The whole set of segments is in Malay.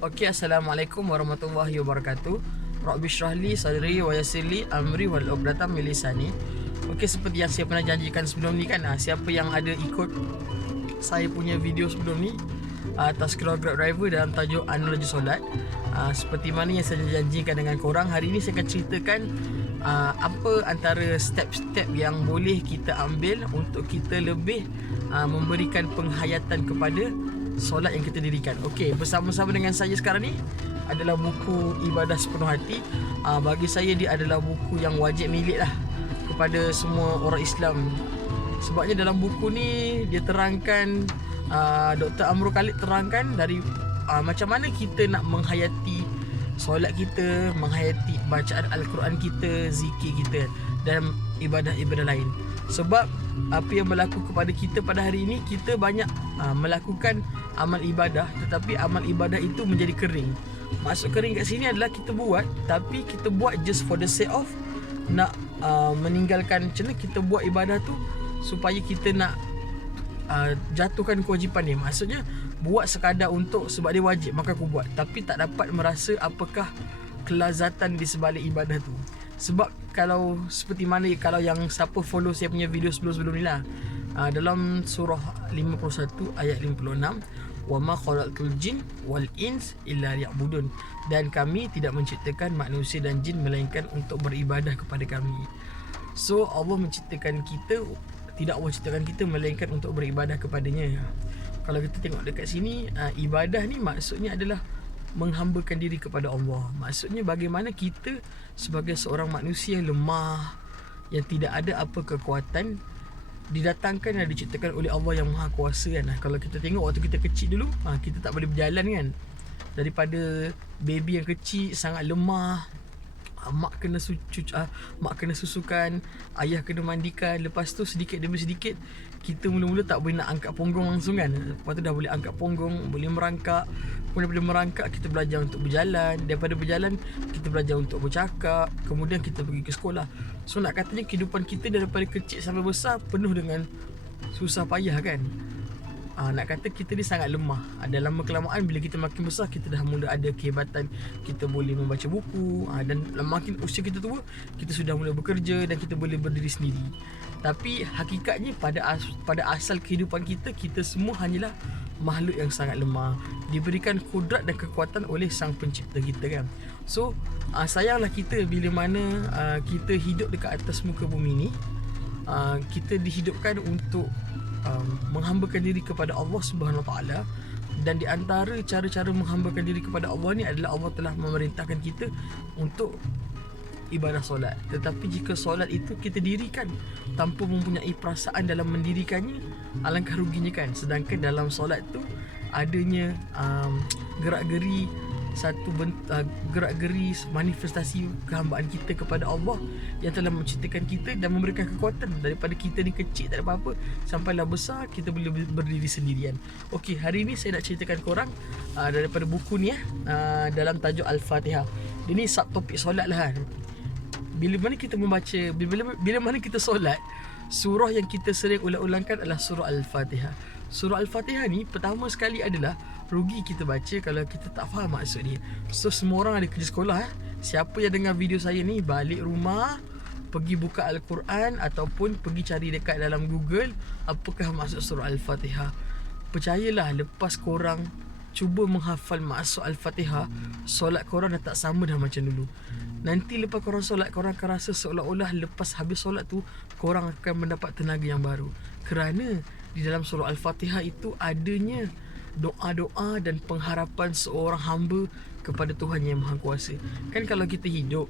Okey, Assalamualaikum warahmatullahi wabarakatuh. Rabbi syrah li sadri wa yassir li amri wal 'uqdatam min lisani. Okey, seperti yang saya pernah janjikan sebelum ni kan, siapa yang ada ikut saya punya video sebelum ni atas Grab Driver dalam tajuk analogi solat, seperti mana yang saya janjikan dengan korang, hari ni saya akan ceritakan apa antara step-step yang boleh kita ambil untuk kita lebih memberikan penghayatan kepada solat yang kita dirikan. Okey, bersama-sama dengan saya sekarang ni adalah buku Ibadah Sepenuh Hati. Bagi saya dia adalah buku yang wajib milik lah kepada semua orang Islam. Sebabnya dalam buku ni dia terangkan, Dr. Amrul Khalid terangkan dari macam mana kita nak menghayati solat kita, menghayati bacaan Al-Quran kita, zikir kita dan ibadah-ibadah lain. Sebab apa yang berlaku kepada kita pada hari ini, kita banyak melakukan amal ibadah, tetapi amal ibadah itu menjadi kering. Maksud kering kat sini adalah kita buat, tapi kita buat just for the sake of nak meninggalkan. Macam mana kita buat ibadah tu supaya kita nak jatuhkan kewajipan dia. Maksudnya buat sekadar untuk sebab dia wajib maka aku buat, tapi tak dapat merasa apakah kelazatan di sebalik ibadah tu. Sebab kalau seperti mana kalau yang siapa follow saya punya video sebelum-sebelum ni lah, dalam surah 51 ayat 56, wa ma khalaqtul jin wal ins illa liya'budun, dan kami tidak menciptakan manusia dan jin melainkan untuk beribadah kepada kami. So Allah menciptakan kita, tidak Allah ciptakan kita melainkan untuk beribadah kepadanya. Kalau kita tengok dekat sini, ibadah ni maksudnya adalah menghambakan diri kepada Allah. Maksudnya bagaimana kita sebagai seorang manusia yang lemah, yang tidak ada apa kekuatan, didatangkan dan diciptakan oleh Allah yang Maha Kuasa kan. Kalau kita tengok waktu kita kecil dulu, kita tak boleh berjalan kan. Daripada baby yang kecil sangat lemah, mak kena susukan, ayah kena mandikan. Lepas tu sedikit demi sedikit kita mula-mula tak boleh nak angkat punggung langsung kan. Lepas tu dah boleh angkat punggung, boleh merangkak. Kemudian daripada merangkak kita belajar untuk berjalan. Daripada berjalan kita belajar untuk bercakap. Kemudian kita pergi ke sekolah. So nak katanya kehidupan kita daripada kecil sampai besar penuh dengan susah payah kan. Nak kata kita ni sangat lemah. Dalam kelamaan bila kita makin besar, kita dah mula ada kehebatan. Kita boleh membaca buku, dan makin usia kita tua, kita sudah mula bekerja dan kita boleh berdiri sendiri. Tapi hakikatnya pada asal kehidupan kita, kita semua hanyalah makhluk yang sangat lemah, diberikan kudrat dan kekuatan oleh Sang Pencipta kita kan. So sayanglah kita bila mana kita hidup dekat atas muka bumi ni, kita dihidupkan untuk menghambakan diri kepada Allah Subhanahu Wa Taala. Dan di antara cara-cara menghambakan diri kepada Allah ni adalah Allah telah memerintahkan kita untuk ibadah solat. Tetapi jika solat itu kita dirikan tanpa mempunyai perasaan dalam mendirikannya, alangkah ruginya kan. Sedangkan dalam solat tu adanya gerak-geri gerak-geri manifestasi kehambaan kita kepada Allah yang telah menciptakan kita dan memberikan kekuatan. Daripada kita ni kecil tak ada apa-apa, sampailah besar kita boleh berdiri sendirian. Okey, hari ni saya nak ceritakan korang daripada buku ni dalam tajuk Al-Fatihah. Ini subtopik solat lah kan. Bila mana kita membaca, bila mana kita solat, surah yang kita sering ulang-ulangkan adalah surah Al-Fatihah. Surah Al-Fatihah ni pertama sekali adalah rugi kita baca kalau kita tak faham maksud dia. So semua orang ada kerja sekolah. Siapa yang dengar video saya ni, balik rumah, pergi buka Al-Quran ataupun pergi cari dekat dalam Google apakah maksud surah Al-Fatihah. Percayalah, lepas korang cuba menghafal maksud Al-Fatihah, solat korang dah tak sama dah macam dulu. Nanti lepas korang solat, korang akan rasa seolah-olah lepas habis solat tu korang akan mendapat tenaga yang baru. Kerana di dalam surah Al-Fatihah itu adanya doa-doa dan pengharapan seorang hamba kepada Tuhan yang Maha Kuasa. Kan kalau kita hidup,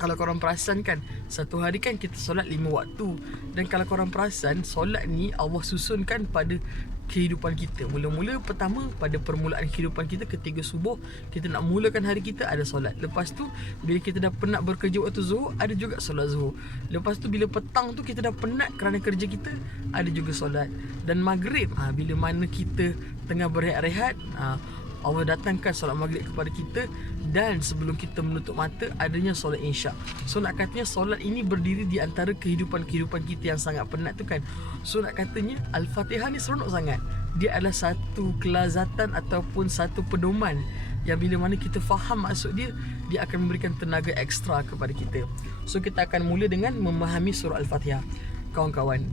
kalau korang perasan kan, satu hari kan kita solat 5 waktu. Dan kalau korang perasan, solat ni Allah susunkan pada kehidupan kita. Mula-mula pertama pada permulaan kehidupan kita, ketika subuh kita nak mulakan hari kita, ada solat. Lepas tu bila kita dah penat bekerja waktu zuhur, ada juga solat zuhur. Lepas tu bila petang tu kita dah penat kerana kerja kita, ada juga solat. Dan maghrib, bila mana kita tengah berehat-rehat, Allah datangkan solat maghrib kepada kita. Dan sebelum kita menutup mata, adanya solat isyak. So nak katanya solat ini berdiri di antara kehidupan-kehidupan kita yang sangat penat tu kan. So nak katanya Al-Fatihah ni seronok sangat. Dia adalah satu kelazatan ataupun satu pedoman yang bila mana kita faham maksud dia, dia akan memberikan tenaga ekstra kepada kita. So kita akan mula dengan memahami surah Al-Fatihah. Kawan-kawan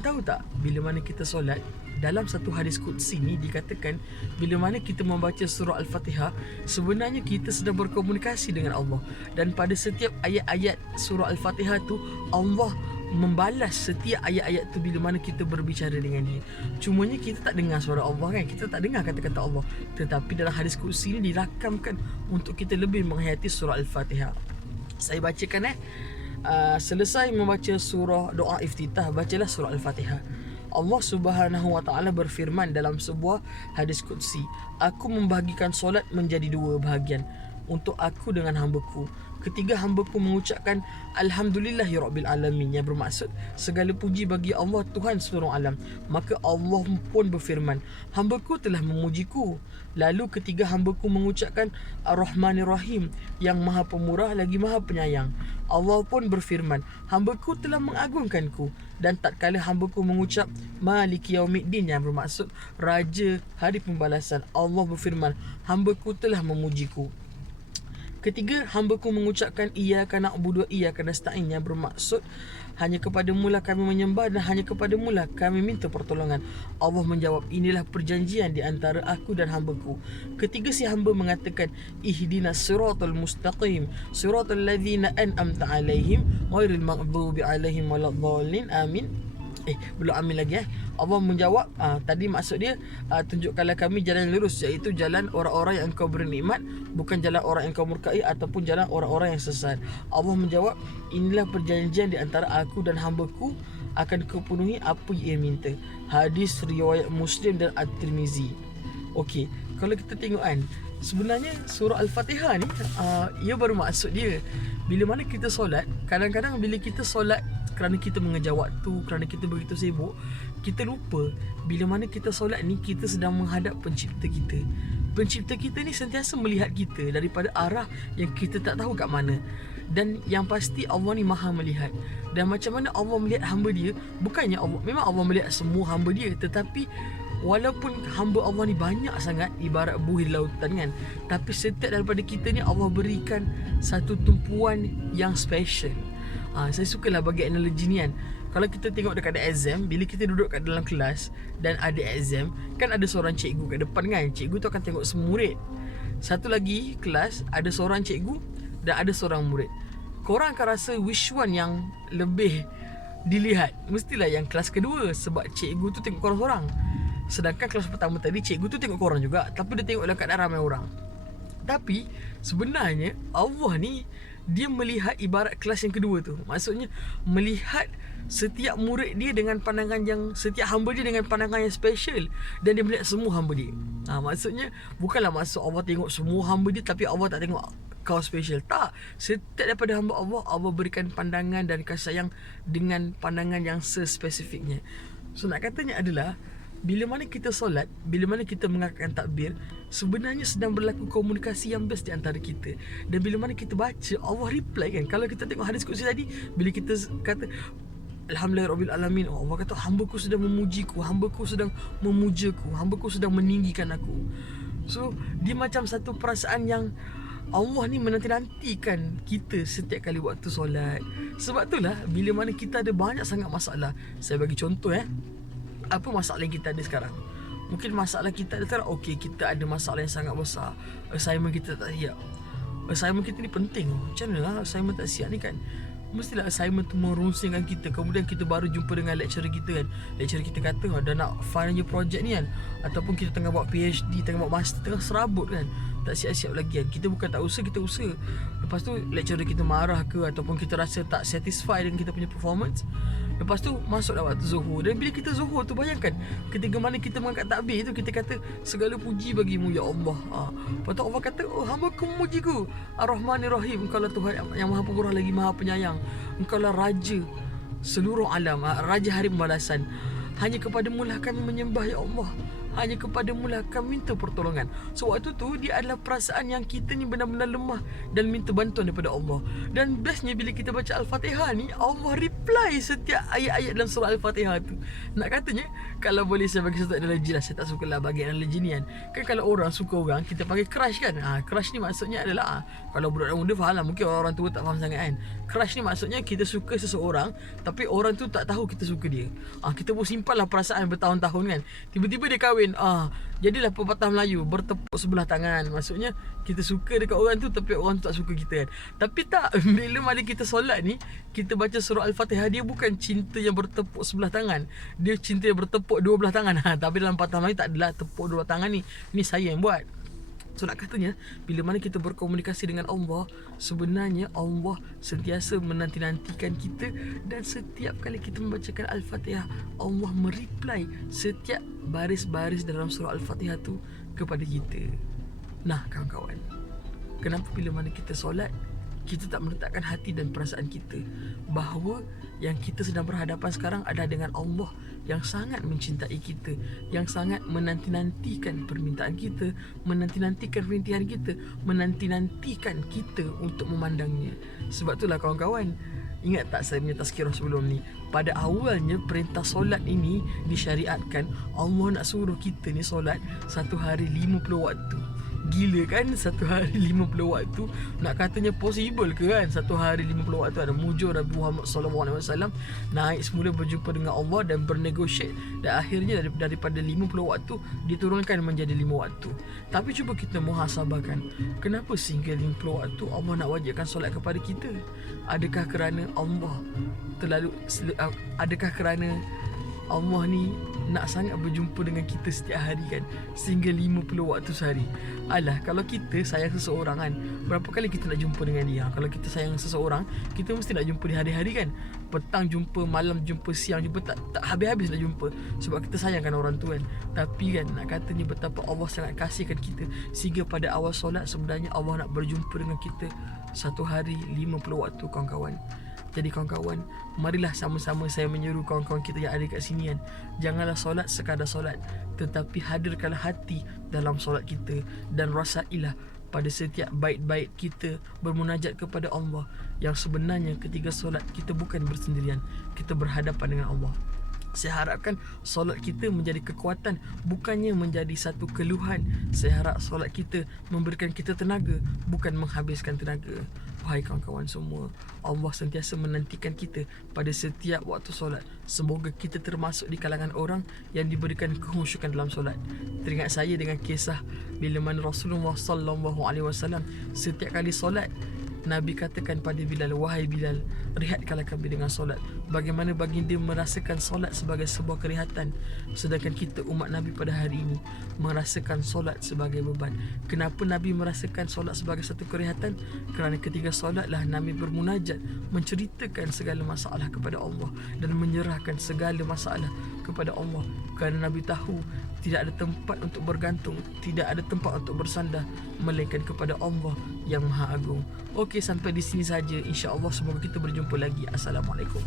tahu tak, bila mana kita solat, dalam satu hadis qudsi ni dikatakan bila mana kita membaca surah Al-Fatihah, sebenarnya kita sedang berkomunikasi dengan Allah. Dan pada setiap ayat-ayat surah Al-Fatihah tu, Allah membalas setiap ayat-ayat tu bila mana kita berbicara dengan dia. Cumanya kita tak dengar suara Allah kan, kita tak dengar kata-kata Allah. Tetapi dalam hadis qudsi ni dirakamkan untuk kita lebih menghayati surah Al-Fatihah. Saya bacakan selesai membaca surah doa iftitah, bacalah surah Al-Fatihah. Allah Subhanahu wa taala berfirman dalam sebuah hadis qudsi, aku membahagikan solat menjadi dua bahagian, untuk aku dengan hamba-Ku. Ketiga hamba-Ku mengucapkan Alhamdulillahirabbil alamin, yang bermaksud segala puji bagi Allah Tuhan seluruh alam. Maka Allah pun berfirman, hamba-Ku telah memuji-Ku. Lalu ketiga hamba-Ku mengucapkan Ar-Rahmanir Rahim, yang maha pemurah lagi maha penyayang. Allah pun berfirman, hamba-Ku telah mengagungkan-Ku. Dan tatkala hamba-Ku mengucap Maliki Yaumiddin, yang bermaksud Raja Hari Pembalasan, Allah berfirman, hamba-Ku telah memuji-Ku. Ketiga, hamba-Ku mengucapkan Iyyaka na'budu wa iyyaka nasta'in, yang bermaksud hanya kepadamu lah kami menyembah dan hanya kepadamu lah kami minta pertolongan. Allah menjawab, inilah perjanjian di antara aku dan hamba-Ku. Ketiga si hamba mengatakan Ihdinas siratal mustaqim, siratal ladzina an'amta alaihim ghairil maghdubi alaihim waladdallin. Amin. Belum amin lagi. Allah menjawab, tadi maksud dia, tunjukkanlah kami jalan yang lurus, iaitu jalan orang-orang yang engkau beri nikmat, bukan jalan orang yang engkau murkai ataupun jalan orang-orang yang sesat. Allah menjawab, inilah perjanjian di antara aku dan hamba-Ku, akan kupenuhi apa yang ia minta. Hadis riwayat Muslim dan At-Tirmizi. Okey, kalau kita tengok kan, sebenarnya surah Al-Fatihah ni ia bermaksud dia bila mana kita solat, kadang-kadang bila kita solat kerana kita mengejar waktu, kerana kita begitu sibuk, kita lupa bila mana kita solat ni kita sedang menghadap pencipta kita. Pencipta kita ni sentiasa melihat kita daripada arah yang kita tak tahu kat mana. Dan yang pasti Allah ni maha melihat. Dan macam mana Allah melihat hamba dia, bukannya Allah, memang Allah melihat semua hamba dia, tetapi walaupun hamba Allah ni banyak sangat, ibarat buih lautan kan, tapi setiap daripada kita ni Allah berikan satu tumpuan yang special. Saya sukalah bagi analogi ni kan. Kalau kita tengok dekat ada exam, bila kita duduk kat dalam kelas dan ada exam, kan ada seorang cikgu kat depan kan. Cikgu tu akan tengok semua murid. Satu lagi kelas, ada seorang cikgu dan ada seorang murid. Korang akan rasa which one yang lebih dilihat? Mestilah yang kelas kedua, sebab cikgu tu tengok korang seorang. Sedangkan kelas pertama tadi, cikgu tu tengok korang juga, tapi dia tengok dekat ramai orang. Tapi sebenarnya Allah ni, dia melihat ibarat kelas yang kedua tu. Maksudnya melihat setiap murid dia dengan pandangan yang, setiap hamba dia dengan pandangan yang special. Dan dia melihat semua hamba dia. Maksudnya bukanlah maksud Allah tengok semua hamba dia tapi Allah tak tengok kau special. Tak. Setiap daripada hamba Allah, Allah berikan pandangan dan kasih sayang dengan pandangan yang sespesifiknya. So nak katanya adalah, bila mana kita solat, bila mana kita mengatakan takbir, sebenarnya sedang berlaku komunikasi yang best di antara kita. Dan bila mana kita baca, Allah reply kan. Kalau kita tengok hadis qudsi tadi, bila kita kata Alhamdulillahirabbil alamin, Allah kata hamba-Ku sedang memuji-Ku, hamba-Ku sedang memuja-Ku, hamba-Ku sedang meninggikan aku. So dia macam satu perasaan yang Allah ni menanti-nantikan kita setiap kali waktu solat. Sebab itulah bila mana kita ada banyak sangat masalah. Saya bagi contoh apa masalah yang kita ada sekarang? Mungkin masalah kita ada sekarang, okey, kita ada masalah yang sangat besar. Assignment kita tak siap. Assignment kita ni penting. Macam mana lah assignment tak siap ni kan? Mestilah assignment tu merunsingkan kita. Kemudian kita baru jumpa dengan lecturer kita kan. Lecturer kita kata dah nak final year project ni kan. Ataupun kita tengah buat PhD, tengah buat master, tengah serabut kan. Tak siap-siap lagi kan. Kita bukan tak usaha, kita usaha. Lepas tu lecturer kita marah ke, ataupun kita rasa tak satisfied dengan kita punya performance. Lepas tu masuklah waktu zuhur. Dan bila kita zuhur tu, bayangkan ketika mana kita mengangkat takbir tu, kita kata segala puji bagimu ya Allah. Lepas tu Allah kata, oh hamba-Ku memuji-Ku, Ar-Rahmanir Rahim, Engkau lah Tuhan yang maha pemurah lagi maha penyayang. Engkau lah Raja seluruh alam, Raja Hari Pembalasan. Hanya kepadamu lah kami menyembah ya Allah. hanya kepadamu lah kami minta pertolongan. So waktu tu dia adalah perasaan yang kita ni benar-benar lemah dan minta bantuan daripada Allah. Dan bestnya bila kita baca Al-Fatihah ni, Allah reply setiap ayat-ayat dalam surah Al-Fatihah tu. Nak katanya, kalau boleh saya bagi satu analogi lah, saya tak suka lah bagi analogi ni kan. Kan kalau orang suka orang, kita panggil crush kan. Crush ni maksudnya adalah kalau budak muda faham lah, mungkin orang tua tak faham sangat kan. Crush ni maksudnya kita suka seseorang tapi orang tu tak tahu kita suka dia. Kita pun simpan lah perasaan bertahun-tahun kan. Tiba-tiba dia kahwin, jadilah pepatah Melayu, bertepuk sebelah tangan. Maksudnya kita suka dekat orang tu tapi orang tu tak suka kita kan. Tapi tak, bila mana kita solat ni, kita baca surah Al-Fatihah, dia bukan cinta yang bertepuk sebelah tangan, dia cinta yang bertepuk dua belah tangan. Tapi dalam patah Melayu tak adalah tepuk dua tangan ni saya yang buat. So nak katanya, bila mana kita berkomunikasi dengan Allah, sebenarnya Allah sentiasa menanti-nantikan kita. Dan setiap kali kita membacakan Al-Fatihah, Allah mereply setiap baris-baris dalam surah Al-Fatihah tu kepada kita. Nah kawan-kawan, kenapa bila mana kita solat, kita tak meletakkan hati dan perasaan kita bahawa yang kita sedang berhadapan sekarang adalah dengan Allah yang sangat mencintai kita, yang sangat menanti-nantikan permintaan kita, menanti-nantikan rintihan kita, menanti-nantikan kita untuk memandangnya. Sebab itulah kawan-kawan, ingat tak saya punya tazkirah sebelum ni, pada awalnya perintah solat ini disyariatkan, Allah nak suruh kita ni solat satu hari 50 waktu. Gila kan, satu hari 50 waktu. Nak katanya possible ke kan, satu hari 50 waktu. Ada mujur Nabi Muhammad SAW naik semula berjumpa dengan Allah dan bernegosiate, dan akhirnya daripada 50 waktu diturunkan menjadi 5 waktu. Tapi cuba kita muhasabahkan, kenapa sehingga 50 waktu Allah nak wajibkan solat kepada kita? Adakah kerana Allah ni nak sangat berjumpa dengan kita setiap hari kan, sehingga 50 waktu sehari? Alah, kalau kita sayang seseorang kan, berapa kali kita nak jumpa dengan dia? Kalau kita sayang seseorang, kita mesti nak jumpa di hari-hari kan. Petang jumpa, malam jumpa, siang jumpa, tak habis-habis nak jumpa. Sebab kita sayangkan orang tu kan. Tapi kan, nak katanya betapa Allah sangat kasihkan kita, sehingga pada awal solat sebenarnya Allah nak berjumpa dengan kita satu hari 50 waktu kawan-kawan. Jadi kawan-kawan, marilah sama-sama saya menyeru kawan-kawan kita yang ada kat sini kan, janganlah solat sekadar solat, tetapi hadirkanlah hati dalam solat kita, dan rasailah pada setiap bait-bait kita bermunajat kepada Allah, yang sebenarnya ketika solat kita bukan bersendirian, kita berhadapan dengan Allah. Saya harapkan solat kita menjadi kekuatan, bukannya menjadi satu keluhan. Saya harap solat kita memberikan kita tenaga, bukan menghabiskan tenaga. Wahai kawan-kawan semua, Allah sentiasa menantikan kita pada setiap waktu solat. Semoga kita termasuk di kalangan orang yang diberikan kehusyukan dalam solat. Teringat saya dengan kisah bila mana Rasulullah SAW setiap kali solat, Nabi katakan pada Bilal, wahai Bilal, rehatkanlah kami dengan solat. Bagaimana baginda merasakan solat sebagai sebuah kerihatan, sedangkan kita umat Nabi pada hari ini merasakan solat sebagai beban. Kenapa Nabi merasakan solat sebagai satu kerihatan? Kerana ketika solatlah Nabi bermunajat, menceritakan segala masalah kepada Allah dan menyerahkan segala masalah kepada Allah. Kerana Nabi tahu tidak ada tempat untuk bergantung, tidak ada tempat untuk bersandar melainkan kepada Allah yang Maha Agung. Okey, sampai di sini saja. InsyaAllah semoga kita berjumpa lagi. Assalamualaikum.